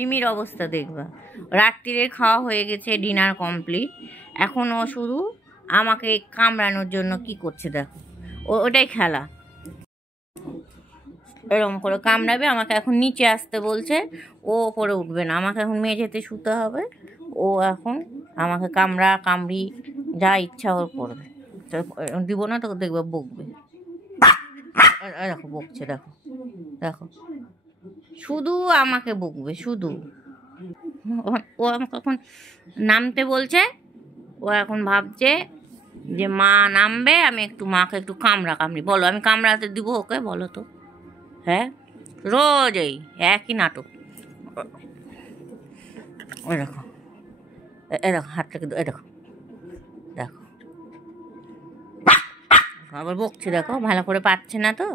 মিমির অবস্থা দেখবা, রাত্রিরে খাওয়া হয়ে গেছে, ডিনার কমপ্লিট, এখন ও শুধু আমাকে কামড়ানোর জন্য কি করছে দেখো, ওটাই খেলা, এরকম করে কামড়াবে আমাকে। এখন নিচে আসতে বলছে, ও ওপরে উঠবে না, আমাকে এখন মেঝেতে শুতে হবে। ও এখন আমাকে কামড়ি যা ইচ্ছা ওর করবে, দিব না তো দেখবে বকবে। দেখো বকছে, দেখো দেখো, শুধু আমাকে বকবে শুধু। ও আমাকে এখন নামতে বলছে, ও এখন ভাবছে যে মা নামবে, আমি একটু মাকে একটু কামড়ি। বলো আমি কামড়াতে দিব ওকে, বলো তো? হ্যাঁ, রোজ একই নাটক। ওই দেখো, দেখো হাতটাকে, দেখো দেখো আবার বকছে, দেখো ভালো করে পাচ্ছে না তো।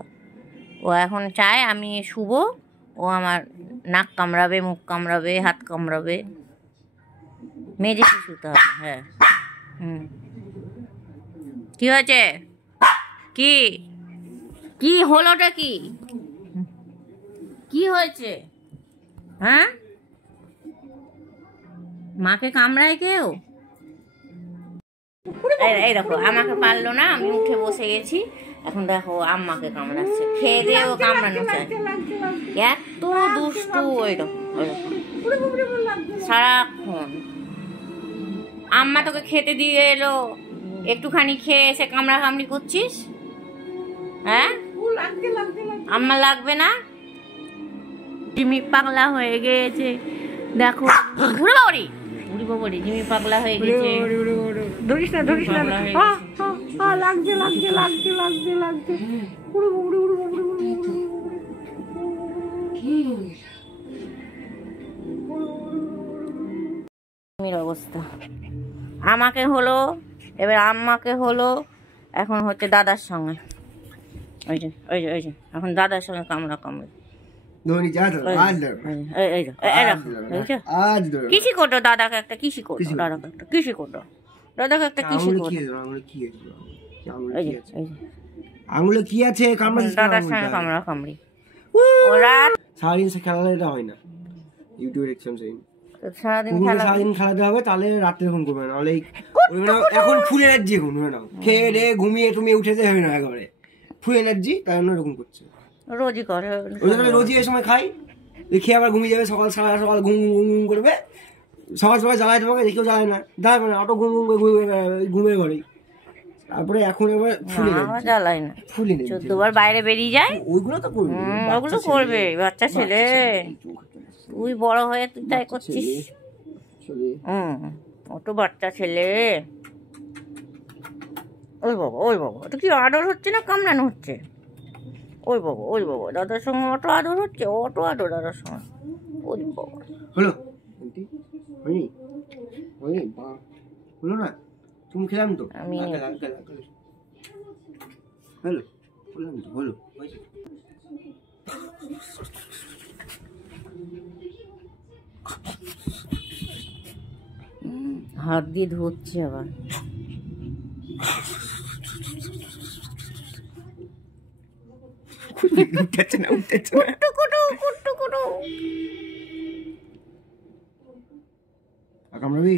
ও এখন চায় আমি শুভ, ও আমার নাক কামড়াবে, মুখ কামড়াবে, হাত কামড়াবে, মেঝেতে শুতে হবে। হ্যাঁ, কি হয়েছে? কি কি হলোটা কি? কি হয়েছে? হ্যাঁ, মাকে কামড়ায় কেউ? এই দেখো আমাকে পারলো না, আমি উঠে বসে গেছি। এখন দেখো আম্মাকে কামড়াচ্ছে, খেয়ে দিয়ে ও কামড়ানো চায়, এত দুষ্টু। ওই দেখো সারাক্ষণ আম্মা তোকে খেতে দিয়ে এলো, একটুখানি খেয়ে এসে কামড়ি করছিস। হ্যাঁ, আম্মা লাগবে না? জিমি পাগলা হয়ে গেছে দেখো, জিমি পাগলা হয়ে গেছে। ধরিস না লাগছে অবস্থা আমাকে হলো, এবার আম্মাকে হলো, এখন হচ্ছে দাদার সঙ্গে। ওই যে এখন দাদার সঙ্গে কামড়ি। কিসি করতো দাদাকে একটা, কিসি করতো দাদাকে একটা, কিসি করতো দাদাকে একটা, কিসি করতো। আঙুলে কি আছে? দাদার সঙ্গে কামড়ি। ওরা সারাদিন খেলা হয় না, ইউটিউবে দেখছিলাম সেই সারাদিন খেলাতে হবে, তাহলে রাত্রে ফোন করবে না, নাহলে এখন ফুল এনার্জি, এখন খেয়ে রে ঘুমিয়ে তুমি উঠেতে হবে না, একেবারে ফুল এনার্জি, তাই জন্য এরকম করছে। রোজই করে, রোজই এই সময় খাই, খেয়ে আবার ঘুমিয়ে যাবে, সকাল ঘুম করবে, সকাল জ্বালায় তোমাকে, দেখেও জ্বালায় না, জ্বালাবে না, অটো ঘুমের ঘরেই। তারপরে এখন এবার জ্বালাই না, 14 বার বাইরে বেরিয়ে যায়, ওইগুলো তো করবে, ওগুলো করবে বাচ্চা ছেলে। তুই বড় হয়ে তুই তাই করছিস, অত বাচ্চা ছেলে। ওই বাবা এটা কি আদর হচ্ছে না কামড়ানো হচ্ছে? ওই বাবা দাদার সঙ্গে অটো আদর হচ্ছে, অটো আদর দাদার সঙ্গে। ওই বাবা হলো হলো না, তুমি খেলাম তো আমি হলো হাত দিয়ে ধরছে আবার। কামড়াবি?